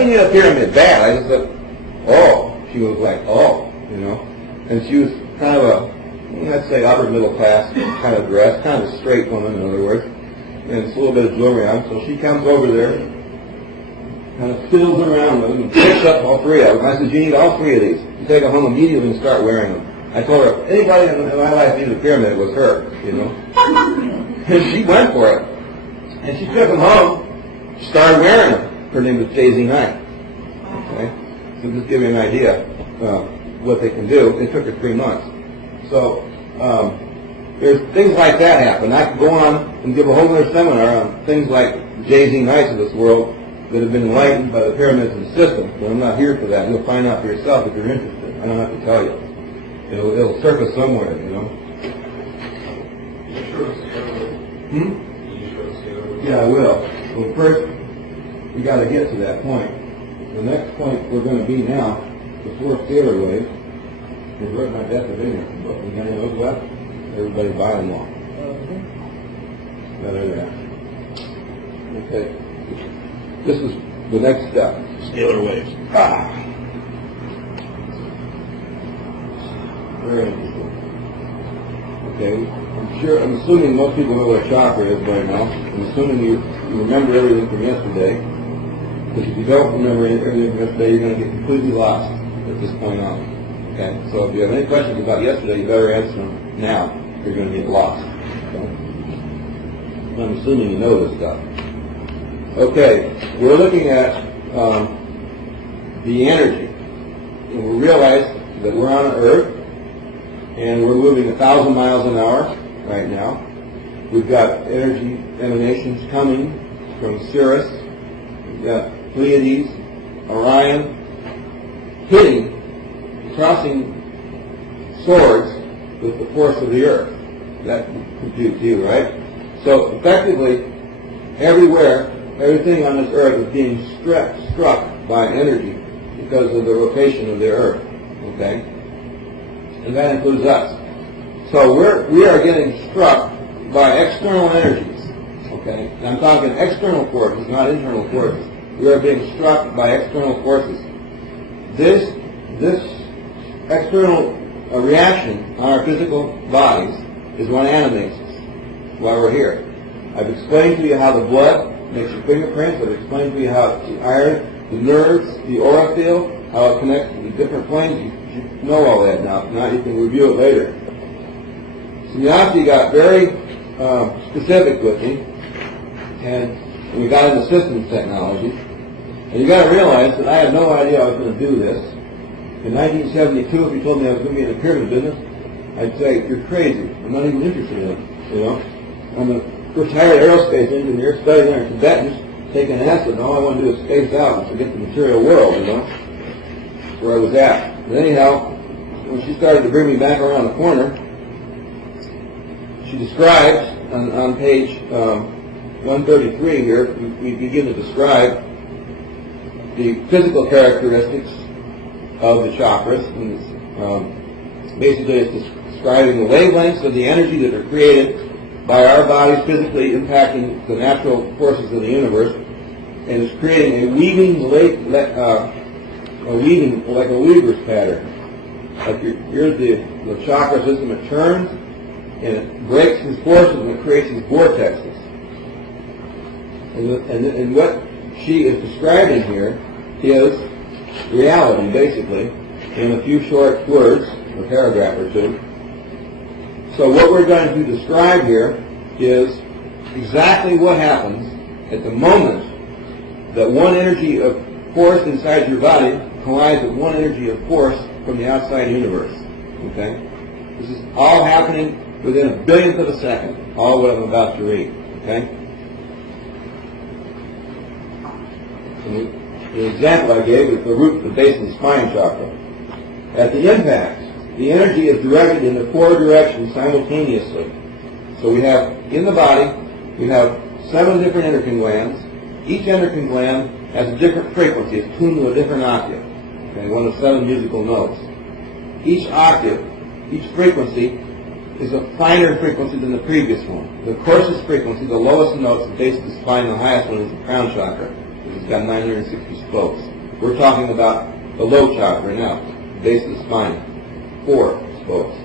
really need a pyramid bad. I just said, oh. She was like, oh, you know. And she was kind of a, let's say, upper middle class kind of dress, kind of a straight woman, in other words. And it's a little bit of jewelry on. So she comes over there, kind of fiddles around with them, and picks up all three of them. I said, you need all three of these. You take them home immediately and start wearing them. I told her, anybody in my life needed a pyramid, it was her, you know. And she went for it. And she took them home, started wearing them. Her name was Jay-Z Knight. Okay? So just give you an idea what they can do. It took her 3 months. So there's things like that happen. I could go on and give a whole other seminar on things like Jay-Z Knights of this world that have been enlightened by the pyramids and the system. But I'm not here for that. You'll find out for yourself if you're interested. I don't have to tell you. It'll surface somewhere, you know. Yeah, I will. Well, first, we got to get to that point. The next point we're going to be now, the fourth scalar wave, is right my definition book. You got any of those left? Everybody buy them all. There they are. Okay. This is the next step. Scalar waves. Very interesting. Okay. I'm assuming most people know what a chakra is by now. I'm assuming you remember everything from yesterday. Because if you don't remember everything from yesterday, you're going to get completely lost at this point on. Okay? So if you have any questions about yesterday, you better answer them now. You're going to get lost. Okay? I'm assuming you know this stuff. Okay. We're looking at the energy. And we realize that we're on Earth, and we're moving 1,000 miles an hour right now. We've got energy emanations coming from Sirius. We've got Pleiades, Orion, hitting, crossing swords with the force of the Earth. That computes you, right? So effectively, everywhere, everything on this Earth is being struck by energy because of the rotation of the Earth. Okay? And that includes us. So we are getting struck by external energies. Okay? And I'm talking external forces, not internal forces. We are being struck by external forces. This external reaction on our physical bodies is what animates us while we're here. I've explained to you how the blood makes your fingerprints. I've explained to you how the iron, the nerves, the aura field, how it connects to the different planes. You know all that now. If not, you can review it later. Sannyasi got very specific with me, and we got into systems technology. And you got to realize that I had no idea I was going to do this. In 1972, if you told me I was going to be in the pyramid business, I'd say, you're crazy. I'm not even interested in it, you know. I'm a retired aerospace engineer studying there in Tibet, just taking acid, and all I want to do is space out and forget the material world, you know. That's where I was at. But anyhow, when she started to bring me back around the corner, she describes, on page 133 here, we begin to describe the physical characteristics of the chakras. And basically it's describing the wavelengths of the energy that are created by our bodies physically impacting the natural forces of the universe, and it's creating a weaving like a weaver's pattern. Like here's the chakra system, it turns and it breaks these forces and it creates these vortexes. And what she is describing here is reality, basically, in a few short words, a paragraph or two. So what we're going to describe here is exactly what happens at the moment that one energy of force inside your body collides with one energy of force from the outside universe. Okay? This is all happening within a billionth of a second, all what I'm about to read. Okay? And the example I gave is the root, the base of the spine chakra. At the impact, the energy is directed in the 4 directions simultaneously. So we have, in the body, we have 7 different endocrine glands. Each endocrine gland has a different frequency. It's tuned to a different octave. Okay, one of 7 musical notes. Each octave, each frequency, is a finer frequency than the previous one. The coarsest frequency, the lowest notes, the base of the spine, the highest one is the crown chakra. It's got 960 spokes. We're talking about the low chakra now, base of the spine, 4 spokes.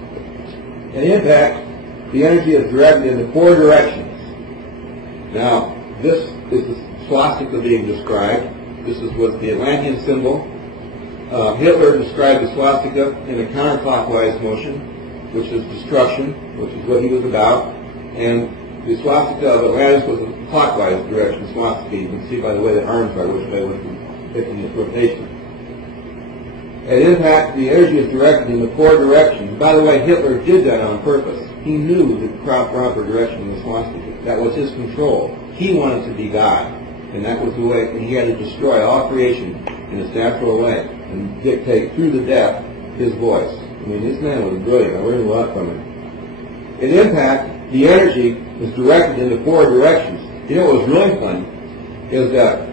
In impact, the energy is directed in the 4 directions. Now, this is the swastika being described. This was the Atlantean symbol. Hitler described the swastika in a counterclockwise motion, which is destruction, which is what he was about. And the swastika of Atlantis was a clockwise direction swastika. You can see by the way the arms are, which way was picking its rotation. At impact, the energy is directed in the 4 directions. By the way, Hitler did that on purpose. He knew the proper direction of the swastika. That was his control. He wanted to be God. And that was the way, and he had to destroy all creation in its natural way and dictate through the death his voice. I mean, this man was brilliant. I learned a lot from him. At impact, the energy is directed in the 4 directions. You know what was really fun is that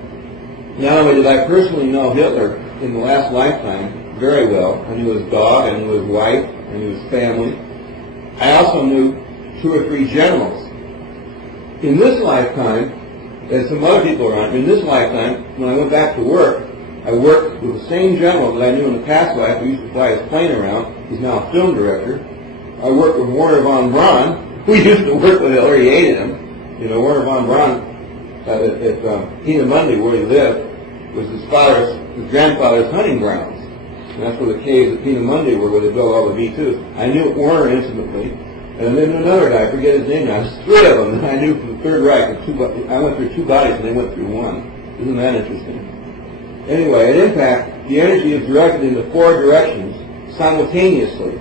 not only did I personally know Hitler in the last lifetime very well, I knew his dog, I knew his wife, I knew his family, I also knew 2 or 3 generals. In this lifetime, and some other people around, in this lifetime, when I went back to work, I worked with the same general that I knew in the past life who used to fly his plane around. He's now a film director. I worked with Werner von Braun. We used to work with Hitler. He hated him. You know, Werner von Braun at Peenemünde, where he lived, was his grandfather's hunting grounds. And that's where the caves at Peenemünde were, where they built all the V2s. I knew Werner intimately. And then another guy, I forget his name now, there's 3 of them that I knew from the Third Reich. I went through 2 bodies and they went through 1. Isn't that interesting? Anyway, at impact, the energy is directed into 4 directions simultaneously,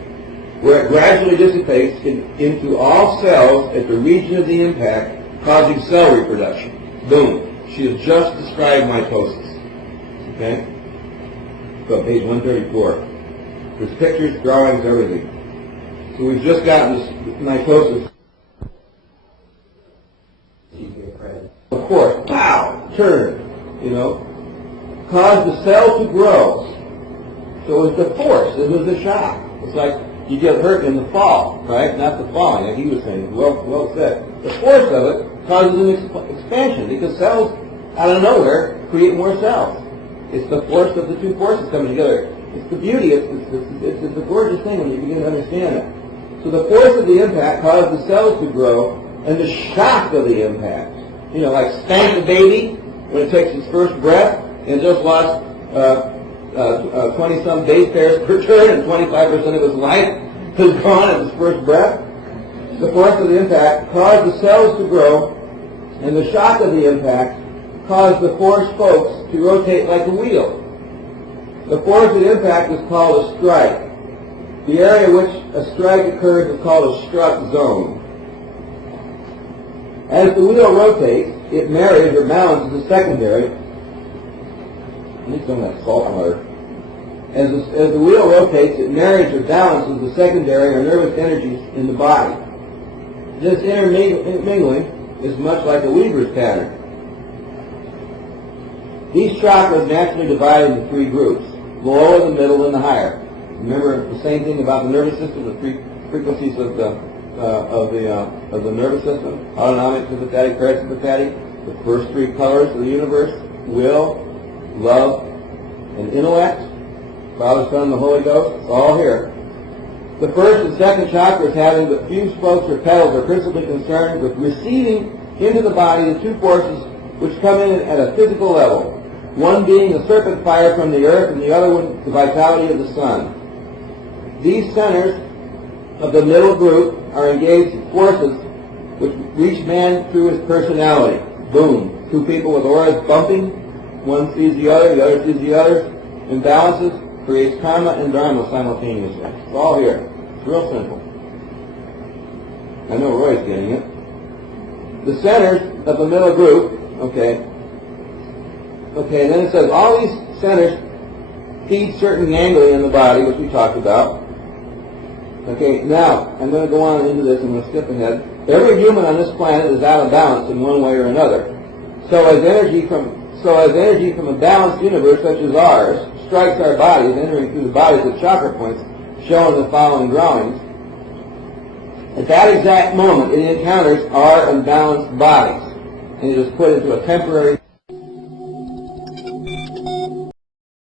where it gradually dissipates into all cells at the region of the impact, causing cell reproduction. Boom. She has just described mitosis. Okay? So page 134. There's pictures, drawings, everything. So we've just gotten this mitosis. Of course, pow, turn, cause the cell to grow. So it was the force, it was the shock. It's like you get hurt in the fall, right? Not the falling, like he was saying. Well said. The force of it causes an expansion because cells out of nowhere create more cells. It's the force of the 2 forces coming together. It's the beauty. It's a gorgeous thing when you begin to understand it. So the force of the impact caused the cells to grow, and the shock of the impact, like spank a baby when it takes its first breath and just lost 20-some base pairs per turn and 25% of its life is gone at its first breath. The force of the impact caused the cells to grow, and the shock of the impact caused the 4 spokes to rotate like a wheel. The force of the impact is called a strike. The area in which a strike occurs is called a struck zone. As the wheel rotates, it marries or balances the secondary. I need some of that salt water. As the wheel rotates, it marries or balances the secondary or nervous energies in the body. This intermingling is much like a Weaver's pattern. These chakras naturally divide into 3 groups: the lower, the middle, and the higher. Remember the same thing about the nervous system, the 3 frequencies of the nervous system: autonomic, sympathetic, parasympathetic. The first 3 colors of the universe: will, love, and intellect. Father, Son, and the Holy Ghost. It's all here. The first and second chakras, having but few spokes or petals, are principally concerned with receiving into the body the 2 forces which come in at a physical level. One being the serpent fire from the earth, and the other one the vitality of the sun. These centers of the middle group are engaged in forces which reach man through his personality. Boom. 2 people with auras bumping. One sees the other sees the other. Imbalances creates karma and dharma simultaneously. It's all here. It's real simple. I know Roy's getting it. The centers of the middle group, okay, and then it says all these centers feed certain ganglia in the body, which we talked about. Okay, now, I'm going to go on into this. I'm going to skip ahead. Every human on this planet is out of balance in one way or another. So as energy from a balanced universe such as ours strikes our bodies, entering through the bodies with chakra points shown in the following drawings, at that exact moment it encounters our unbalanced bodies, and it is put into a temporary